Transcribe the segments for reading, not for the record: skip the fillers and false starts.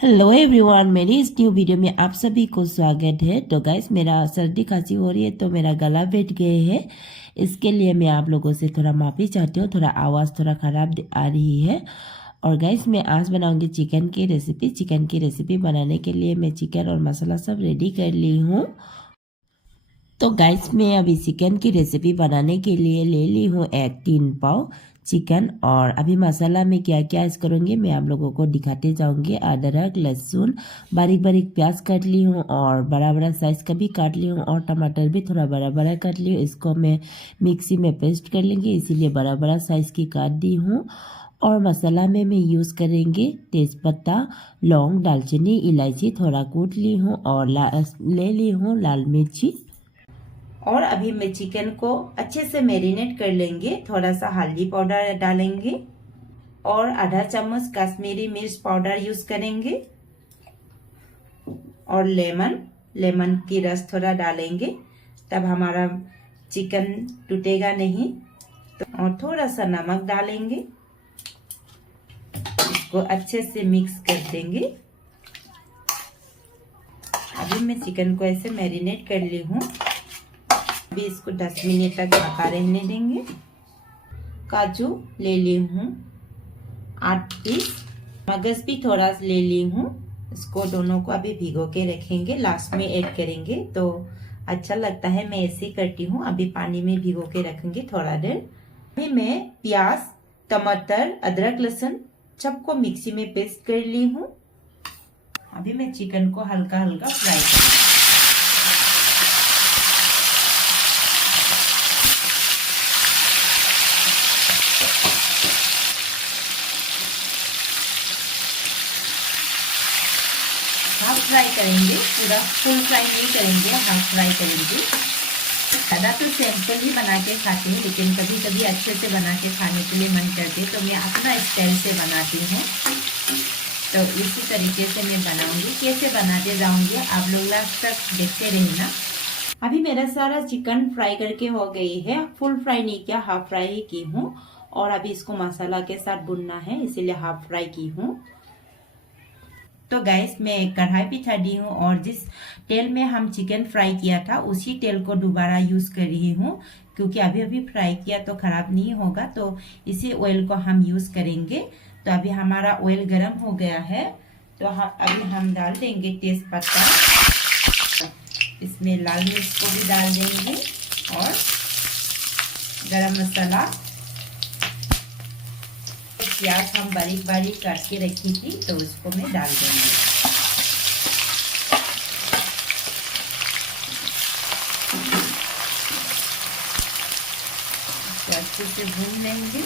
Hello everyone, मेरी इस new video में आप सभी को स्वागत है। तो गाइस, मेरा सर्दी खांसी हो रही है तो मेरा गला बैठ गए है। इसके लिए मैं आप लोगों से थोड़ा माफ़ी चाहती हूँ, थोड़ा आवाज़ थोड़ा ख़राब आ रही है। और गाइस, मैं आज बनाऊंगी चिकन की रेसिपी। चिकन की रेसिपी बनाने के लिए मैं चिकन और मसाला सब रेडी कर ली हूँ। तो गाइस, मैं अभी चिकन की रेसिपी बनाने के लिए ले ली हूँ एक 3 पाव चिकन। और अभी मसाला में क्या क्या ऐड करूँगी मैं आप लोगों को दिखाते जाऊँगी। अदरक, लहसुन, बारीक बारीक प्याज काट ली हूँ और बड़ा बड़ा साइज़ का भी काट ली हूँ। और टमाटर भी थोड़ा बड़ा बड़ा काट ली हूँ। इसको मैं मिक्सी में पेस्ट कर लेंगे, इसीलिए बड़ा बड़ा साइज़ की काट दी हूँ। और मसाला में मैं यूज़ करेंगे तेज़पत्ता, लौंग, दालचीनी, इलायची थोड़ा कूट ली हूँ और ले ली हूँ लाल मिर्ची। और अभी मैं चिकन को अच्छे से मैरिनेट कर लेंगे। थोड़ा सा हल्दी पाउडर डालेंगे और आधा चम्मच कश्मीरी मिर्च पाउडर यूज करेंगे। और लेमन की रस थोड़ा डालेंगे, तब हमारा चिकन टूटेगा नहीं। तो और थोड़ा सा नमक डालेंगे, इसको अच्छे से मिक्स कर देंगे। अभी मैं चिकन को ऐसे मैरिनेट कर ली हूँ। अभी इसको 10 मिनट तक ढका रहने देंगे। काजू ले ली हूँ 8 पीस, मगज भी थोड़ा ले ली हूँ। इसको दोनों को अभी भिगो के रखेंगे, लास्ट में ऐड करेंगे तो अच्छा लगता है, मैं ऐसे ही करती हूँ। अभी पानी में भिगो के रखेंगे थोड़ा देर। अभी मैं प्याज, टमाटर, अदरक, लहसुन सबको मिक्सी में पेस्ट कर ली हूँ। अभी मैं चिकन को हल्का हल्का फ्राई करूँगी। हाफ फ्राई करेंगे, पूरा फुल फ्राई नहीं करेंगे, हाफ फ्राई करेंगे। ज़्यादा तो सिंपल ही बना के खाते हैं, लेकिन कभी कभी अच्छे से बना के खाने के लिए मन करते तो मैं अपना स्टाइल से बनाती हूँ। तो इसी तरीके से मैं बनाऊंगी, कैसे बनाते जाऊंगी, आप लोग लास्ट तक देखते रहना। अभी मेरा सारा चिकन फ्राई करके हो गई है। फुल फ्राई नहीं किया, हाफ फ्राई ही की हूँ। और अभी इसको मसाला के साथ भुनना है, इसीलिए हाफ फ्राई की हूँ। तो गैस मैं एक कढ़ाई बिठा दी हूँ और जिस तेल में हम चिकन फ्राई किया था उसी तेल को दोबारा यूज कर रही हूँ, क्योंकि अभी अभी फ्राई किया तो खराब नहीं होगा। तो इसी ऑयल को हम यूज करेंगे। तो अभी हमारा ऑयल गर्म हो गया है, तो अभी हम डाल देंगे तेज पत्ता, इसमें लाल मिर्च को भी डाल देंगे और गरम मसाला। प्याज हम बारीक बारीक काट के रखी थी तो उसको मैं डाल दूंगी। तो अच्छे से भून लेंगे।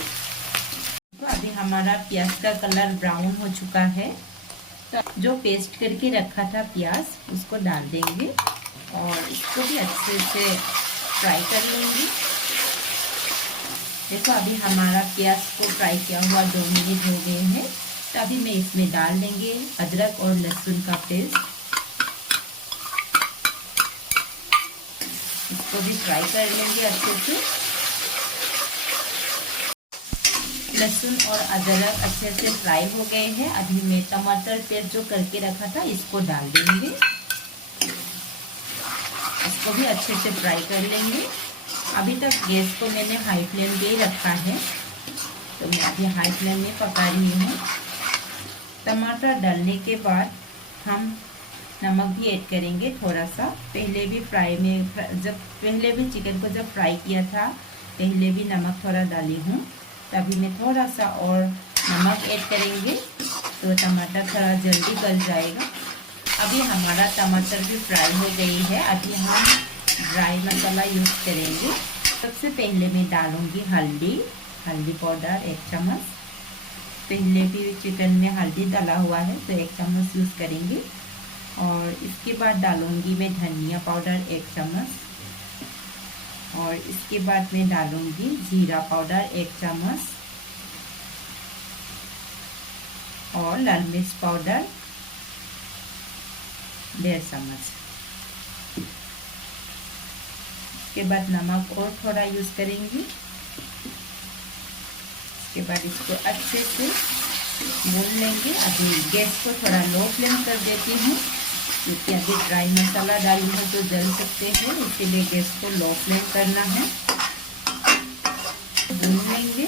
तो अभी हमारा प्याज का कलर ब्राउन हो चुका है, तो जो पेस्ट करके रखा था प्याज उसको डाल देंगे और इसको भी अच्छे से फ्राई कर लेंगे। देखो अभी हमारा प्याज को फ्राई किया हुआ 2 मिनट हो गए हैं। तो अभी मैं इसमें डाल देंगे अदरक और लहसुन का पेस्ट, इसको भी फ्राई कर लेंगे अच्छे से। लहसुन और अदरक अच्छे से फ्राई हो गए हैं। अभी मैं टमाटर पेस्ट जो करके रखा था इसको डाल देंगे, इसको भी अच्छे से फ्राई कर लेंगे। अभी तक गैस को मैंने हाई फ्लेम पे ही रखा है, तो मैं अभी हाई फ्लेम में पका रही हूँ। टमाटर डालने के बाद हम नमक भी ऐड करेंगे थोड़ा सा। पहले भी चिकन को जब फ्राई किया था पहले भी नमक थोड़ा डाली हूँ, तभी मैं थोड़ा सा और नमक ऐड करेंगे तो टमाटर थोड़ा जल्दी गल जाएगा। अभी हमारा टमाटर भी फ्राई हो गई है। अभी हम ड्राई मसाला यूज करेंगे। सबसे पहले मैं डालूंगी हल्दी पाउडर 1 चम्मच। पहले भी चिकन में हल्दी डाला हुआ है तो 1 चम्मच यूज करेंगे। और इसके बाद डालूंगी मैं धनिया पाउडर 1 चम्मच। और इसके बाद मैं डालूंगी जीरा पाउडर 1 चम्मच और लाल मिर्च पाउडर 1.5 चम्मच। इसके बाद नमक और थोड़ा यूज करेंगे। इसके बाद इसको अच्छे से भून लेंगे। अभी गैस को थोड़ा लो फ्लेम कर देती हूँ, क्योंकि अभी ड्राई मसाला डाली है तो जल सकते हैं, इसीलिए गैस को लो फ्लेम करना है। भून लेंगे,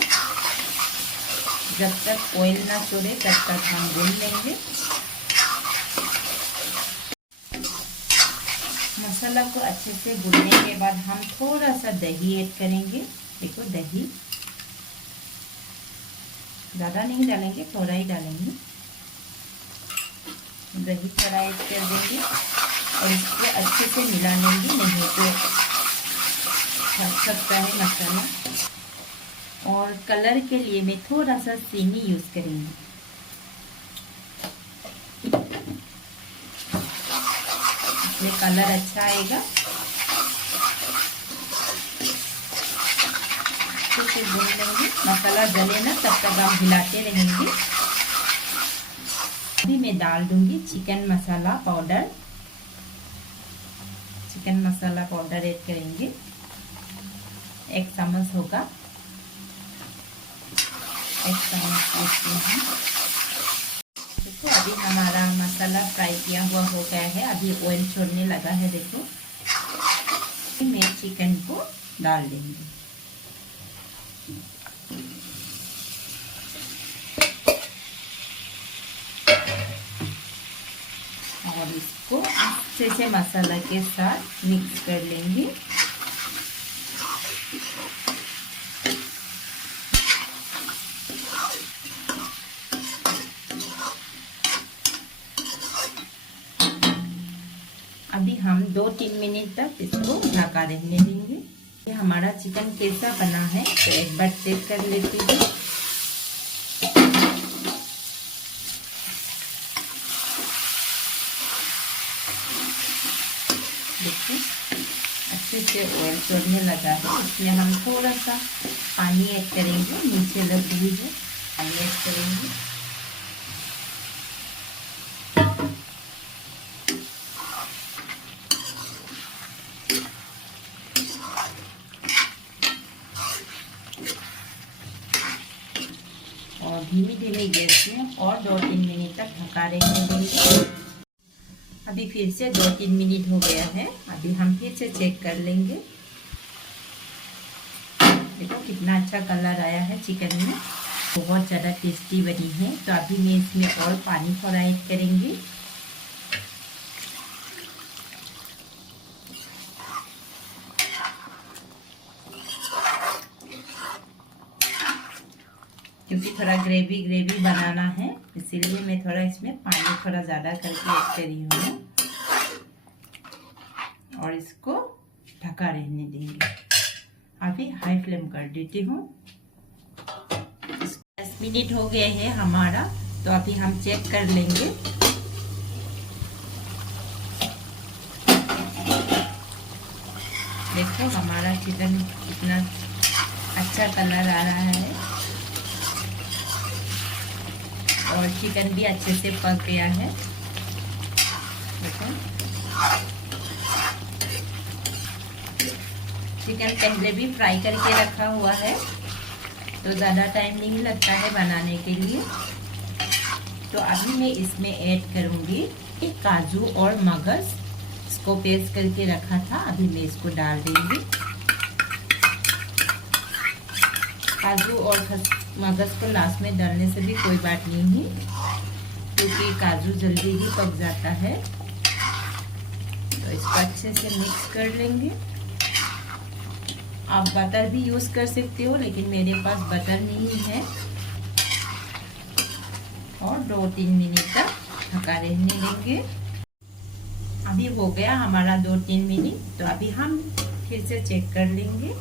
जब तक ऑयल ना छोड़े तब तक हम भून लेंगे। मसाला को अच्छे से भूनने के बाद हम थोड़ा सा दही ऐड करेंगे। देखो दही ज़्यादा नहीं डालेंगे, थोड़ा ही डालेंगे। दही थोड़ा ऐड कर देंगे और इसको अच्छे से मिला लेंगे, नहीं तो फट सकता है मसाला। और कलर के लिए मैं थोड़ा सा चीनी यूज करेंगे। इसमें कलर अच्छा आएगा। तो फिर भून लेंगे, मसाला जले ना तब तक हम हिलाते रहेंगे। अभी मैं डाल दूंगी चिकन मसाला पाउडर। चिकन मसाला पाउडर ऐड करेंगे, 1 चम्मच होगा। 1 चम्मच। देखो अभी हमारा मसाला फ्राई किया हुआ हो गया है, अभी ऑयल छोड़ने लगा है। देखो मैं चिकन को डाल देंगे। और इसको अच्छे से मसाला के साथ मिक्स कर लेंगे। अभी हम 2-3 मिनट तक इसको ढका रहने देंगे। ये हमारा चिकन कैसा बना है तो एक बार चेक कर लेती हूँ। देखिए अच्छे से ऑयल छोड़ने लगा है। इसमें हम थोड़ा सा पानी ऐड करेंगे, नीचे लग रही है, पानी ऐड करेंगे। और धीमी धीमी गैस में और 2-3 मिनट तक ढका रहने देंगे। अभी फिर से 2-3 मिनट हो गया है, अभी हम फिर से चेक कर लेंगे। देखो कितना अच्छा कलर आया है चिकन में, बहुत ज़्यादा टेस्टी बनी है। तो अभी मैं इसमें और पानी थोड़ा ऐड करेंगे। क्योंकि थोड़ा ग्रेवी ग्रेवी बनाना है, इसीलिए मैं थोड़ा इसमें पानी थोड़ा ज़्यादा करके ऐड करी हूँ। और इसको ढका रहने देंगे। अभी हाई फ्लेम कर देती हूँ। 10 मिनट हो गए हैं हमारा, तो अभी हम चेक कर लेंगे। देखो हमारा चिकन कितना अच्छा कलर आ रहा है और चिकन भी अच्छे से पक गया है। देखो चिकन पहले भी फ्राई करके रखा हुआ है, तो ज़्यादा टाइम नहीं लगता है बनाने के लिए। तो अभी मैं इसमें ऐड करूँगी काजू और मगज, इसको पेस्ट करके रखा था, अभी मैं इसको डाल देंगी। काजू और मगज को लास्ट में डालने से भी कोई बात नहीं है, क्योंकि काजू जल्दी ही पक जाता है। तो इसको अच्छे से मिक्स कर लेंगे। आप बटर भी यूज कर सकते हो, लेकिन मेरे पास बटर नहीं है। और 2-3 मिनट तक ढका रहने देंगे। अभी हो गया हमारा 2-3 मिनट, तो अभी हम फिर से चेक कर लेंगे।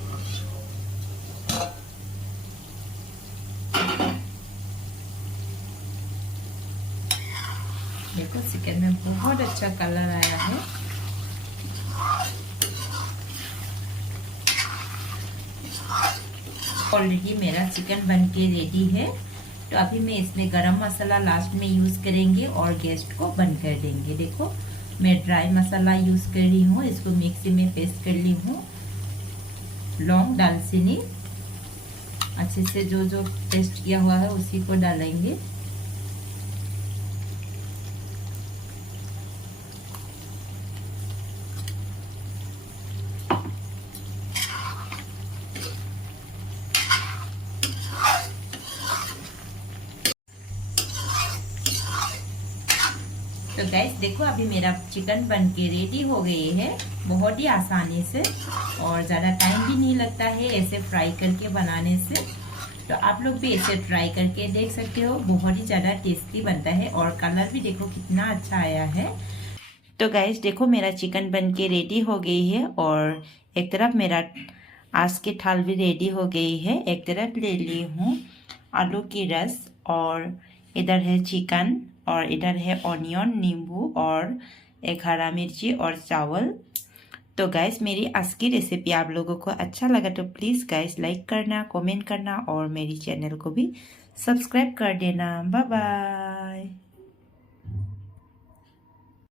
देखो चिकन में बहुत अच्छा कलर आया है। ऑलरेडी मेरा चिकन बनके रेडी है। तो अभी मैं इसमें गरम मसाला लास्ट में यूज करेंगे और गैस को बंद कर देंगे। देखो मैं ड्राई मसाला यूज कर रही हूँ, इसको मिक्सी में पेस्ट कर ली हूँ। लौंग, दालचीनी अच्छे से जो जो पेस्ट किया हुआ है उसी को डालेंगे। तो गैस देखो अभी मेरा चिकन बन के रेडी हो गई है बहुत ही आसानी से, और ज़्यादा टाइम भी नहीं लगता है ऐसे फ्राई करके बनाने से। तो आप लोग भी ऐसे ट्राई करके देख सकते हो, बहुत ही ज़्यादा टेस्टी बनता है और कलर भी देखो कितना अच्छा आया है। तो गैस देखो मेरा चिकन बन के रेडी हो गई है, और एक तरफ मेरा आज की थाल भी रेडी हो गई है। एक तरफ ले ली हूँ आलू की रस, और इधर है चिकन, और इधर है ऑनियन, नींबू और एक हरा मिर्ची और चावल। तो गाइस मेरी आज की रेसिपी आप लोगों को अच्छा लगा तो प्लीज़ गाइस लाइक करना, कमेंट करना और मेरी चैनल को भी सब्सक्राइब कर देना। Bye bye.